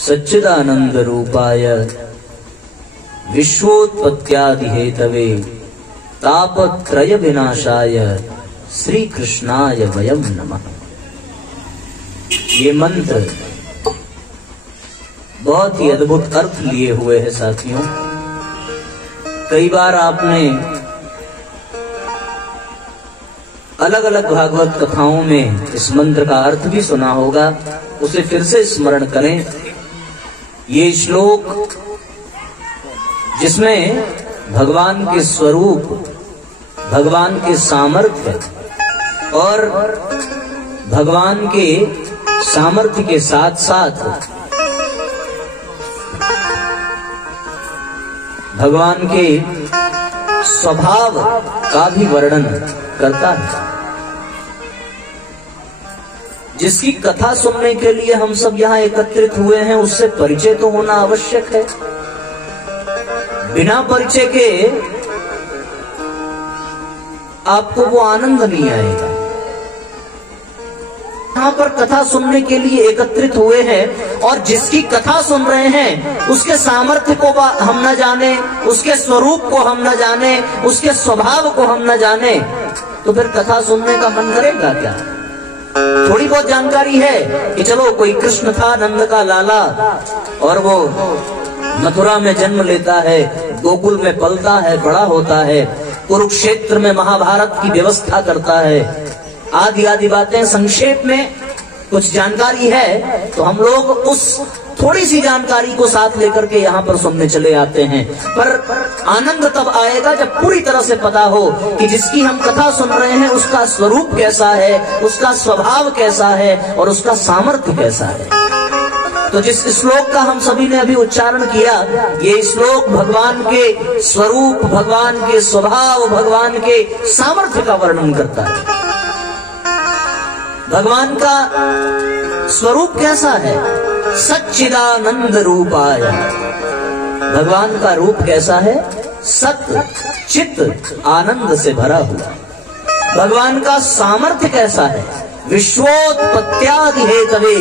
सच्चिदानंद रूपाय विश्वोत्पत्त्यादि Hathaway तापत्रय विनाशाय श्री कृष्णाय वयम नमः। ये मंत्र बहुत ही अद्भुत अर्थ लिए हुए है साथियों। कई बार आपने अलग अलग भागवत कथाओं में इस मंत्र का अर्थ भी सुना होगा, उसे फिर से स्मरण करें। ये श्लोक जिसमें भगवान के स्वरूप, भगवान के सामर्थ्य और भगवान के सामर्थ्य के साथ साथ भगवान के स्वभाव का भी वर्णन करता है, जिसकी कथा सुनने के लिए हम सब यहाँ एकत्रित हुए हैं, उससे परिचय तो होना आवश्यक है। बिना परिचय के आपको वो आनंद नहीं आएगा। यहाँ पर कथा सुनने के लिए एकत्रित हुए हैं और जिसकी कथा सुन रहे हैं उसके सामर्थ्य को हम न जाने, उसके स्वरूप को हम न जाने, उसके स्वभाव को हम न जाने, तो फिर कथा सुनने का मन करेगा क्या? थोड़ी बहुत जानकारी है कि चलो कोई कृष्ण था, नंद का लाला, और वो मथुरा में जन्म लेता है, गोकुल में पलता है, बड़ा होता है, कुरुक्षेत्र में महाभारत की व्यवस्था करता है, आदि आदि बातें संक्षेप में कुछ जानकारी है। तो हम लोग उस थोड़ी सी जानकारी को साथ लेकर के यहाँ पर सुनने चले आते हैं, पर आनंद तब आएगा जब पूरी तरह से पता हो कि जिसकी हम कथा सुन रहे हैं उसका स्वरूप कैसा है, उसका स्वभाव कैसा है और उसका सामर्थ्य कैसा है। तो जिस श्लोक का हम सभी ने अभी उच्चारण किया, ये श्लोक भगवान के स्वरूप, भगवान के स्वभाव, भगवान के सामर्थ्य का वर्णन करता है। भगवान का स्वरूप कैसा है? सच्चिदानंद रूपाय। भगवान का रूप कैसा है? सत्य चित्त आनंद से भरा हुआ। भगवान का सामर्थ्य कैसा है? विश्वोत्पत्त्यादि हेतवे।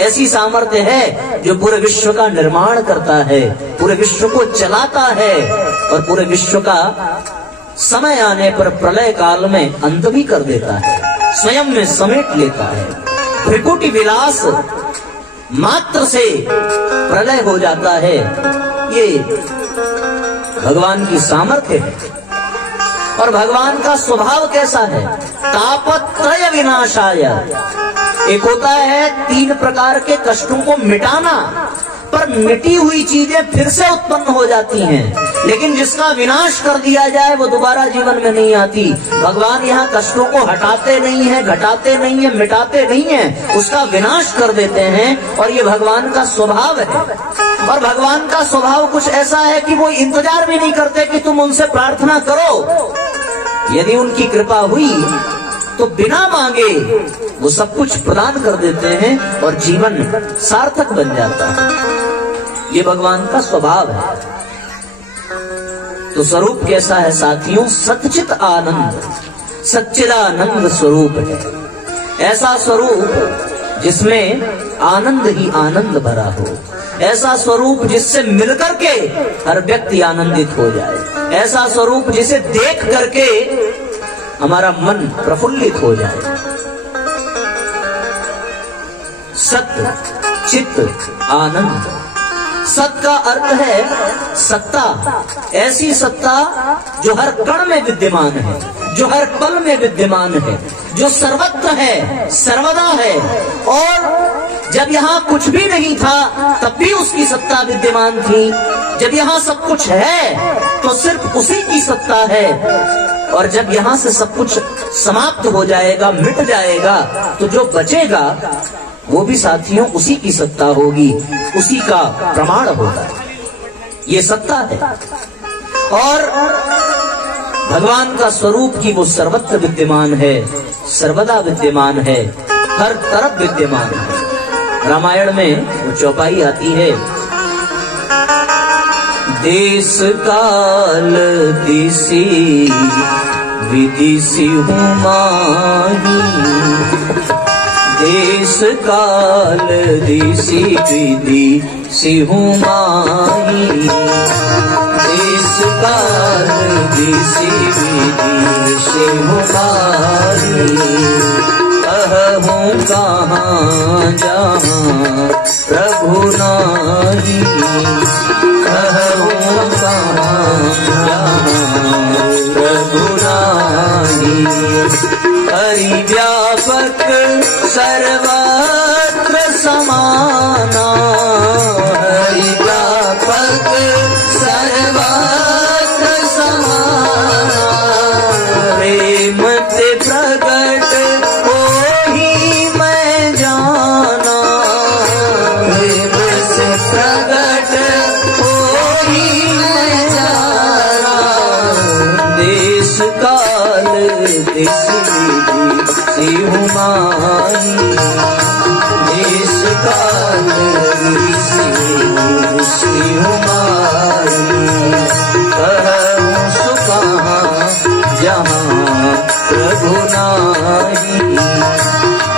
ऐसी सामर्थ्य है जो पूरे विश्व का निर्माण करता है, पूरे विश्व को चलाता है और पूरे विश्व का समय आने पर प्रलय काल में अंत भी कर देता है, स्वयं में समेट लेता है। त्रिकुटी विलास मात्र से प्रलय हो जाता है। ये भगवान की सामर्थ्य है। और भगवान का स्वभाव कैसा है? तापत्रय विनाशाय। एक होता है 3 प्रकार के कष्टों को मिटाना, पर मिटी हुई चीजें फिर से उत्पन्न हो जाती हैं, लेकिन जिसका विनाश कर दिया जाए वो दोबारा जीवन में नहीं आती। भगवान यहाँ कष्टों को हटाते नहीं है, घटाते नहीं है, मिटाते नहीं है, उसका विनाश कर देते हैं। और ये भगवान का स्वभाव है। और भगवान का स्वभाव कुछ ऐसा है कि वो इंतजार भी नहीं करते कि तुम उनसे प्रार्थना करो। यदि उनकी कृपा हुई तो बिना मांगे वो सब कुछ प्रदान कर देते हैं और जीवन सार्थक बन जाता है। ये भगवान का स्वभाव है। तो स्वरूप कैसा है साथियों? सच्चित आनंद, सच्चिदानंद स्वरूप है। ऐसा स्वरूप जिसमें आनंद ही आनंद भरा हो, ऐसा स्वरूप जिससे मिलकर के हर व्यक्ति आनंदित हो जाए, ऐसा स्वरूप जिसे देख करके हमारा मन प्रफुल्लित हो जाए। सत्य चित्त आनंद। सत का अर्थ है सत्ता, ऐसी सत्ता जो हर कण में विद्यमान है, जो हर पल में विद्यमान है, जो सर्वत्र है, सर्वदा है। और जब यहाँ कुछ भी नहीं था तब भी उसकी सत्ता विद्यमान थी। जब यहाँ सब कुछ है तो सिर्फ उसी की सत्ता है। और जब यहाँ से सब कुछ समाप्त हो जाएगा, मिट जाएगा, तो जो बचेगा वो भी साथियों उसी की सत्ता होगी, उसी का प्रमाण होगा। ये सत्ता है। और भगवान का स्वरूप की वो सर्वत्र विद्यमान है, सर्वदा विद्यमान है, हर तरफ विद्यमान है। रामायण में वो चौपाई आती है, देश काल दिशि विदिशि हूँ माही, देश काल दिसी विधि सिहु माही, देश काल दिसी विधि सिहु माही। कहूँ कहाँ जहाँ प्रभु नाही, कहूँ कहाँ जहाँ प्रभु नाही। हरि व्यापक सर्वत्र समाना, हरि व्यापक सर्वत्र समाना। प्रेम ते प्रगट होहि मैं जाना, प्रेम से प्रगट होहि मैं जाना। देश काल देश सिहु माही, देश काल सिहु माही। कहूँ सो कहाँ जहाँ प्रभु नाही,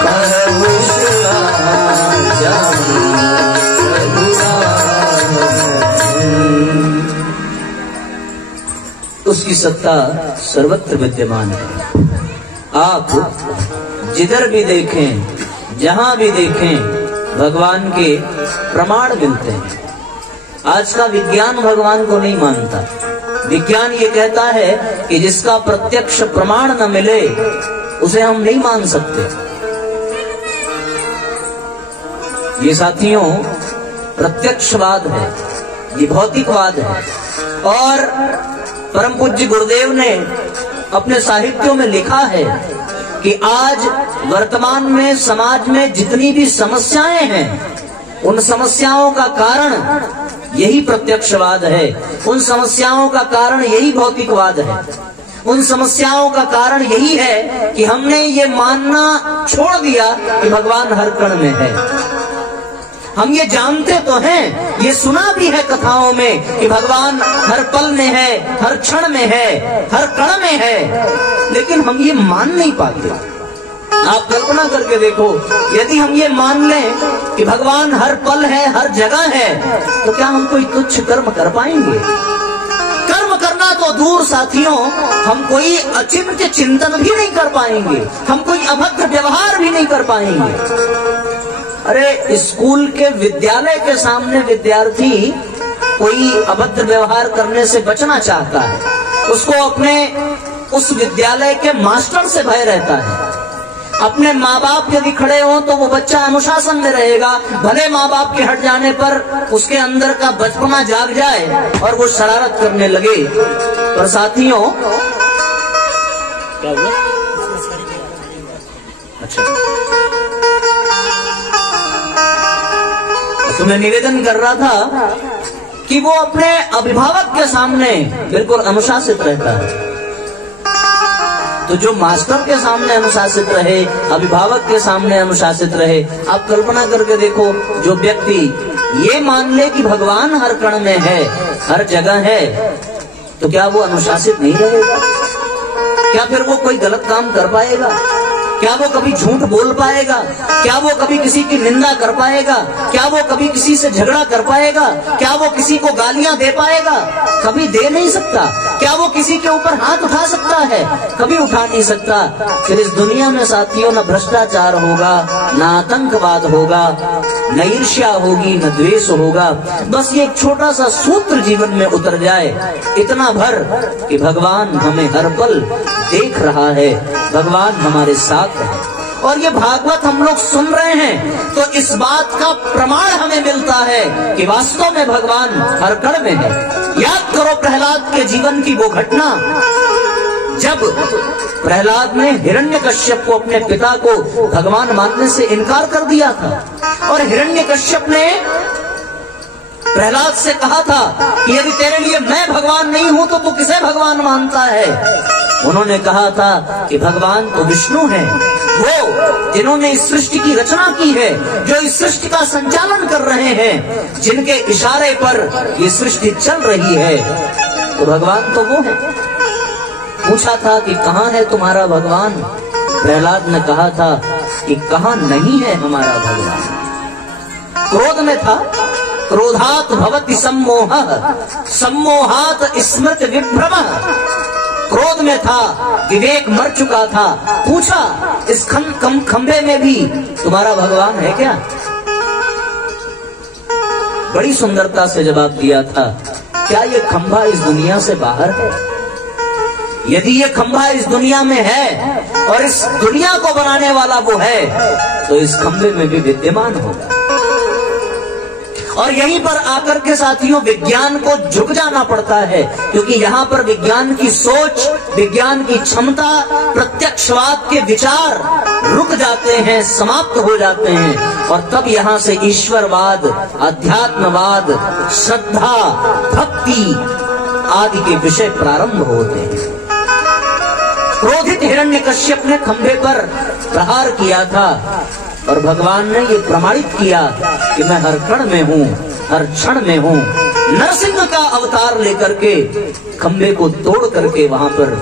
कहूँ सो कहाँ जहाँ प्रभु नाही। उसकी सत्ता सर्वत्र विद्यमान है। आप जिधर भी देखें, जहां भी देखें, भगवान के प्रमाण मिलते हैं। आज का विज्ञान भगवान को नहीं मानता। विज्ञान ये कहता है कि जिसका प्रत्यक्ष प्रमाण न मिले उसे हम नहीं मान सकते। ये साथियों प्रत्यक्षवाद है, ये भौतिकवाद है। और परम पूज्य गुरुदेव ने अपने साहित्यों में लिखा है कि आज वर्तमान में समाज में जितनी भी समस्याएं हैं, उन समस्याओं का कारण यही प्रत्यक्षवाद है, उन समस्याओं का कारण यही भौतिकवाद है, उन समस्याओं का कारण यही है कि हमने ये मानना छोड़ दिया कि भगवान हर कण में है। हम ये जानते तो हैं, ये सुना भी है कथाओं में कि भगवान हर पल में है, हर क्षण में है, हर कण में है, लेकिन हम ये मान नहीं पाते। आप कल्पना करके देखो, यदि हम ये मान लें कि भगवान हर पल है, हर जगह है, तो क्या हम कोई तुच्छ कर्म कर पाएंगे? कर्म करना तो दूर साथियों, हम कोई अचिंत्य चिंतन भी नहीं कर पाएंगे, हम कोई अभद्र व्यवहार भी नहीं कर पाएंगे। अरे स्कूल के विद्यालय के सामने विद्यार्थी कोई अभद्र व्यवहार करने से बचना चाहता है, उसको अपने उस विद्यालय के मास्टर से भय रहता है। अपने माँ बाप यदि खड़े हो तो वो बच्चा अनुशासन में रहेगा, भले माँ बाप के हट जाने पर उसके अंदर का बचपना जाग जाए और वो शरारत करने लगे। पर साथियों क्या हुआ? अच्छा, तो मैं निवेदन कर रहा था कि वो अपने अभिभावक के सामने बिल्कुल अनुशासित रहता है। तो जो मास्टर के सामने अनुशासित रहे, अभिभावक के सामने अनुशासित रहे, आप कल्पना करके देखो, जो व्यक्ति ये मान ले कि भगवान हर कण में है, हर जगह है, तो क्या वो अनुशासित नहीं रहेगा? क्या फिर वो कोई गलत काम कर पाएगा? क्या वो कभी झूठ बोल पाएगा? क्या वो कभी किसी की निंदा कर पाएगा? क्या वो कभी किसी से झगड़ा कर पाएगा? क्या वो किसी को गालियां दे पाएगा? कभी दे नहीं सकता। क्या वो किसी के ऊपर हाथ उठा सकता है? कभी उठा नहीं सकता। फिर इस दुनिया में साथियों न भ्रष्टाचार होगा, न आतंकवाद होगा, न ईर्ष्या होगी, न द्वेष होगा। बस ये एक छोटा सा सूत्र जीवन में उतर जाए, इतना भर कि भगवान हमें हर पल देख रहा है, भगवान हमारे साथ है। और ये भागवत हम लोग सुन रहे हैं तो इस बात का प्रमाण हमें मिलता है कि वास्तव में भगवान हर कण में है। याद करो प्रहलाद के जीवन की वो घटना, जब प्रहलाद ने हिरण्यकश्यप को, अपने पिता को भगवान मानने से इनकार कर दिया था। और हिरण्यकश्यप ने प्रहलाद से कहा था कि यदि तेरे लिए मैं भगवान नहीं हूं तो तू किसे भगवान मानता है? उन्होंने कहा था कि भगवान तो विष्णु हैं, वो जिन्होंने इस सृष्टि की रचना की है, जो इस सृष्टि का संचालन कर रहे हैं, जिनके इशारे पर ये सृष्टि चल रही है, तो भगवान तो वो है। पूछा था कि कहाँ है तुम्हारा भगवान? प्रहलाद ने कहा था कि कहां नहीं है हमारा भगवान। क्रोध में था, क्रोधात भवति सम्मोहः, सम्मोहात स्मृत विभ्रमः। क्रोध में था, विवेक मर चुका था। पूछा इस खंबे में भी तुम्हारा भगवान है क्या? बड़ी सुंदरता से जवाब दिया था, क्या ये खंभा इस दुनिया से बाहर है? यदि ये खंभा इस दुनिया में है और इस दुनिया को बनाने वाला वो है, तो इस खंभे में भी विद्यमान होगा। और यहीं पर आकर के साथियों विज्ञान को झुक जाना पड़ता है, क्योंकि यहाँ पर विज्ञान की सोच, विज्ञान की क्षमता, प्रत्यक्षवाद के विचार रुक जाते हैं, समाप्त हो जाते हैं। और तब यहाँ से ईश्वरवाद, अध्यात्मवाद, श्रद्धा, भक्ति आदि के विषय प्रारंभ होते हैं। क्रोधित हिरण्यकश्यप ने खंभे पर प्रहार किया था और भगवान ने ये प्रमाणित किया कि मैं हर कण में हूँ, हर क्षण में हूँ। नरसिंह का अवतार लेकर के खंभे को तोड़ करके वहां पर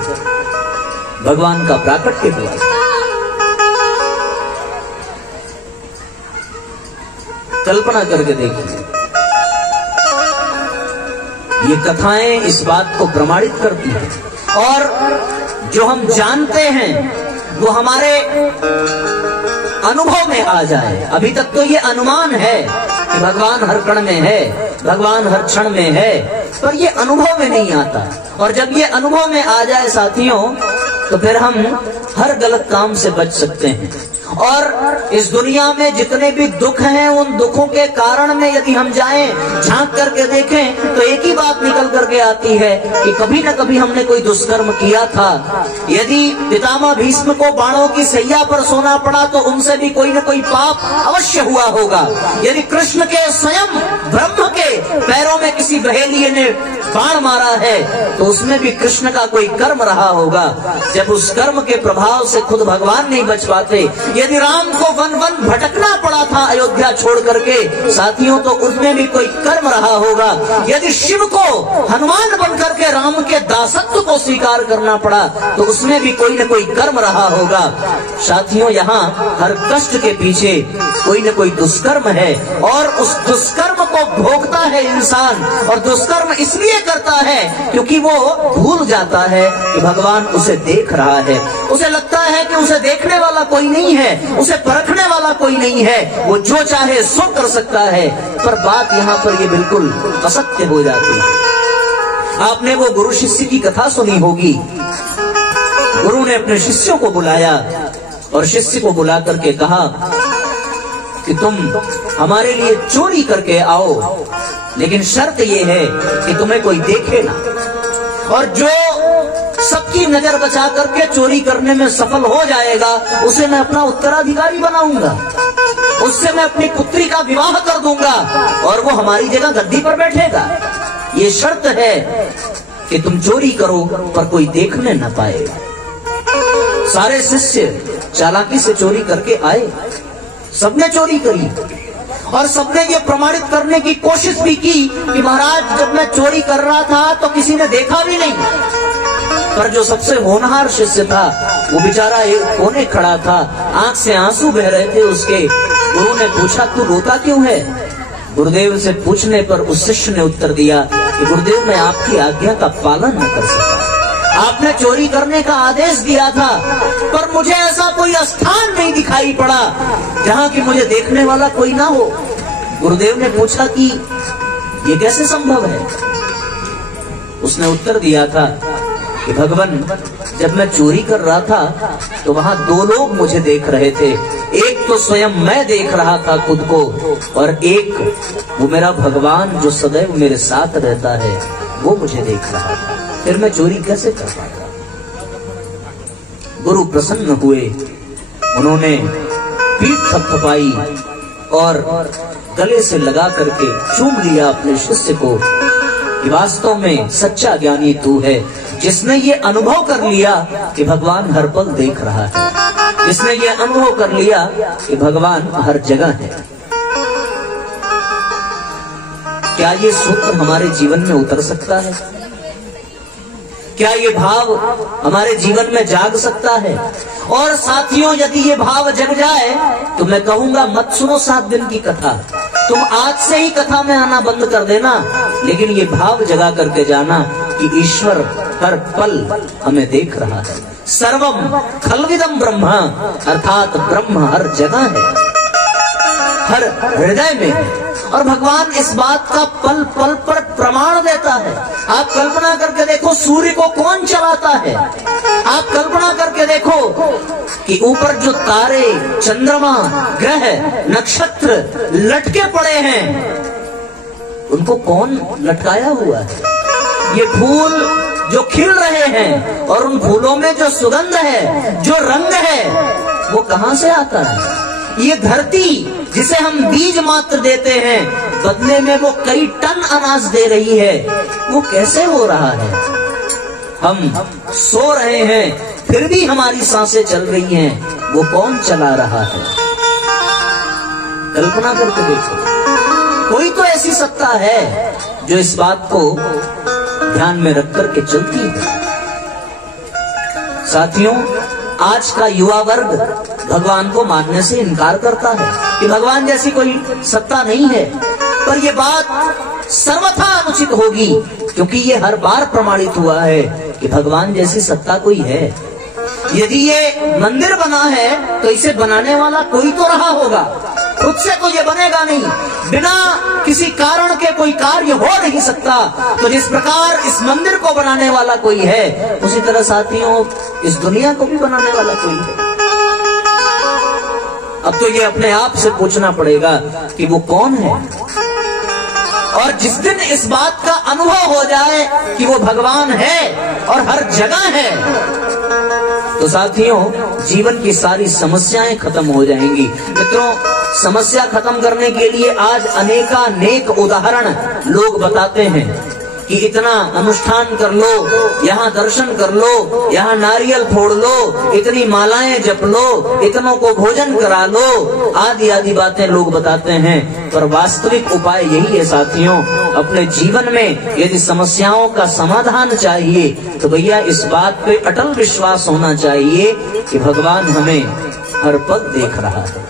भगवान का प्राकट्य हुआ। कल्पना करके देखिए, ये कथाएं इस बात को प्रमाणित करती हैं। और जो हम जानते हैं वो हमारे अनुभव में आ जाए। अभी तक तो ये अनुमान है कि भगवान हर कण में है, भगवान हर क्षण में है, पर ये अनुभव में नहीं आता। और जब ये अनुभव में आ जाए साथियों, तो फिर हम हर गलत काम से बच सकते हैं। और इस दुनिया में जितने भी दुख हैं, उन दुखों के कारण में यदि हम जाएं, झांक करके देखें, तो एक ही बात निकल करके आती है कि कभी न कभी हमने कोई दुष्कर्म किया था। यदि पितामह भीष्म को बाणों की सैया पर सोना पड़ा, तो उनसे भी कोई न कोई पाप अवश्य हुआ होगा। यदि कृष्ण के स्वयं ब्रह्म के पैरों में किसी बहेलिये ने बाण मारा है, तो उसमें भी कृष्ण का कोई कर्म रहा होगा। जब उस कर्म के प्रभाव से खुद भगवान नहीं बच पाते, यदि राम को वन वन भटकना पड़ा था अयोध्या छोड़ करके साथियों, तो उसमें भी कोई कर्म रहा होगा। यदि शिव को हनुमान बनकर के राम के दासत्व को स्वीकार करना पड़ा, तो उसमें भी कोई न कोई कर्म रहा होगा। साथियों, यहाँ हर कष्ट के पीछे कोई न कोई दुष्कर्म है, और उस दुष्कर्म को भोगता है इंसान। और दुष्कर्म इसलिए करता है क्योंकि वो भूल जाता है कि भगवान उसे देख रहा है। उसे लगता है कि उसे देखने वाला कोई नहीं है, उसे परखने वाला कोई नहीं है, वो जो चाहे सो कर सकता है। पर बात यहाँ पर ये बिल्कुल असत्य हो जाती है। आपने वो गुरु शिष्य की कथा सुनी होगी। गुरु ने अपने शिष्यों को बुलाया और शिष्य को बुला करके कहा कि तुम हमारे लिए चोरी करके आओ, लेकिन शर्त ये है कि तुम्हें कोई देखे ना। और जो सबकी नजर बचा करके चोरी करने में सफल हो जाएगा, उसे मैं अपना उत्तराधिकारी बनाऊंगा, उससे मैं अपनी पुत्री का विवाह कर दूंगा और वो हमारी जगह गद्दी पर बैठेगा। ये शर्त है कि तुम चोरी करो पर कोई देखने न पाएगा। सारे शिष्य चालाकी से चोरी करके आए, सबने चोरी करी और सबने ये प्रमाणित करने की कोशिश भी की कि महाराज जब मैं चोरी कर रहा था तो किसी ने देखा भी नहीं। पर जो सबसे होनहार शिष्य था वो बेचारा एक कोने खड़ा था, आंख से आंसू बह रहे थे उसके। गुरु ने पूछा तू रोता क्यों है? गुरुदेव से पूछने पर उस शिष्य ने उत्तर दिया कि गुरुदेव मैं आपकी आज्ञा का पालन न कर सका। आपने चोरी करने का आदेश दिया था, पर मुझे ऐसा कोई स्थान नहीं दिखाई पड़ा जहाँ की मुझे देखने वाला कोई ना हो। गुरुदेव ने पूछा कि ये कैसे संभव है? उसने उत्तर दिया था कि भगवान जब मैं चोरी कर रहा था तो वहां दो लोग मुझे देख रहे थे। एक तो स्वयं मैं देख रहा था खुद को, और एक वो मेरा भगवान जो सदैव मेरे साथ रहता है वो मुझे देख रहा था। फिर मैं चोरी कैसे कर पाता? गुरु प्रसन्न हुए, उन्होंने पीठ थपथपाई और गले से लगा करके चूम लिया अपने शिष्य को कि वास्तव में सच्चा ज्ञानी तू है, जिसने ये अनुभव कर लिया कि भगवान हर पल देख रहा है, जिसने ये अनुभव कर लिया कि भगवान हर जगह है। क्या ये सूत्र हमारे जीवन में उतर सकता है? क्या ये भाव हमारे जीवन में जाग सकता है? और साथियों, यदि ये भाव जग जाए तो मैं कहूंगा मत सुनो 7 दिन की कथा, तुम आज से ही कथा में आना बंद कर देना, लेकिन ये भाव जगा करके जाना कि ईश्वर हर पल हमें देख रहा है। सर्वम खल्विदम ब्रह्म, अर्थात ब्रह्म हर जगह है, हर हृदय में है। और भगवान इस बात का पल पल पर प्रमाण देता है। आप कल्पना करके देखो, सूर्य को कौन चलाता है? आप कल्पना करके देखो कि ऊपर जो तारे, चंद्रमा, ग्रह, नक्षत्र लटके पड़े हैं, उनको कौन लटकाया हुआ है? ये फूल जो खिल रहे हैं और उन फूलों में जो सुगंध है, जो रंग है, वो कहां से आता है? ये धरती जिसे हम बीज मात्र देते हैं, बदले में वो कई टन अनाज दे रही है, वो कैसे हो रहा है? हम सो रहे हैं फिर भी हमारी सांसें चल रही हैं, वो कौन चला रहा है? कल्पना करके देखो, कोई तो ऐसी सत्ता है जो इस बात को ध्यान में रख करके चलती है। साथियों, आज का युवा वर्ग भगवान को मानने से इनकार करता है कि भगवान जैसी कोई सत्ता नहीं है, पर यह बात सर्वथा अनुचित होगी, क्योंकि ये हर बार प्रमाणित हुआ है कि भगवान जैसी सत्ता कोई है। यदि ये मंदिर बना है तो इसे बनाने वाला कोई तो रहा होगा, खुद से तो ये बनेगा नहीं, बिना किसी कारण के कोई कार्य हो नहीं सकता। तो जिस प्रकार इस मंदिर को बनाने वाला कोई है, उसी तरह साथियों इस दुनिया को भी बनाने वाला कोई है। अब तो ये अपने आप से पूछना पड़ेगा कि वो कौन है। और जिस दिन इस बात का अनुभव हो जाए कि वो भगवान है और हर जगह है, तो साथियों जीवन की सारी समस्याएं खत्म हो जाएंगी। मित्रों, समस्या खत्म करने के लिए आज अनेकानेक उदाहरण लोग बताते हैं कि इतना अनुष्ठान कर लो, यहाँ दर्शन कर लो, यहाँ नारियल फोड़ लो, इतनी मालाएं जप लो, इतनों को भोजन करा लो, आदि आदि बातें लोग बताते हैं। पर वास्तविक उपाय यही है साथियों, अपने जीवन में यदि समस्याओं का समाधान चाहिए तो भैया इस बात पे अटल विश्वास होना चाहिए कि भगवान हमें हर पल देख रहा है।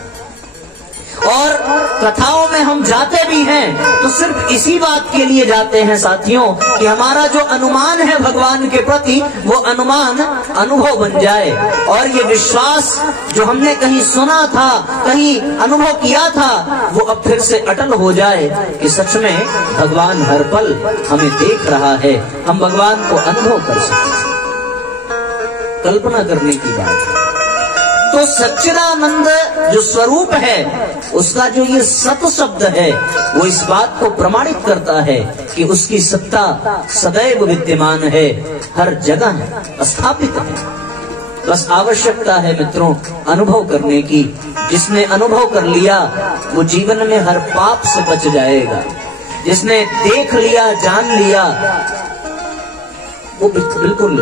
और कथाओं में हम जाते भी हैं तो सिर्फ इसी बात के लिए जाते हैं साथियों कि हमारा जो अनुमान है भगवान के प्रति, वो अनुमान अनुभव बन जाए, और ये विश्वास जो हमने कहीं सुना था, कहीं अनुभव किया था, वो अब फिर से अटल हो जाए कि सच में भगवान हर पल हमें देख रहा है, हम भगवान को अनुभव कर सकें। कल्पना करने की बात है। तो सच्चिदानंद जो स्वरूप है, उसका जो ये सत शब्द है, वो इस बात को प्रमाणित करता है कि उसकी सत्ता सदैव विद्यमान है, हर जगह स्थापित है। बस आवश्यकता है मित्रों अनुभव करने की। जिसने अनुभव कर लिया वो जीवन में हर पाप से बच जाएगा। जिसने देख लिया, जान लिया, वो बिल्कुल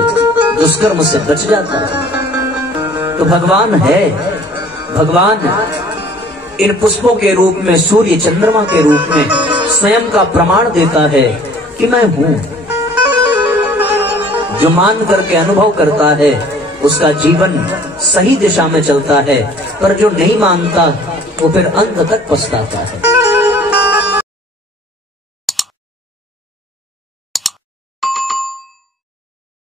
दुष्कर्म से बच जाता है। तो भगवान है, भगवान इन पुष्पों के रूप में, सूर्य चंद्रमा के रूप में स्वयं का प्रमाण देता है कि मैं हूं। जो मान करके अनुभव करता है उसका जीवन सही दिशा में चलता है, पर जो नहीं मानता वो फिर अंत तक पछताता है।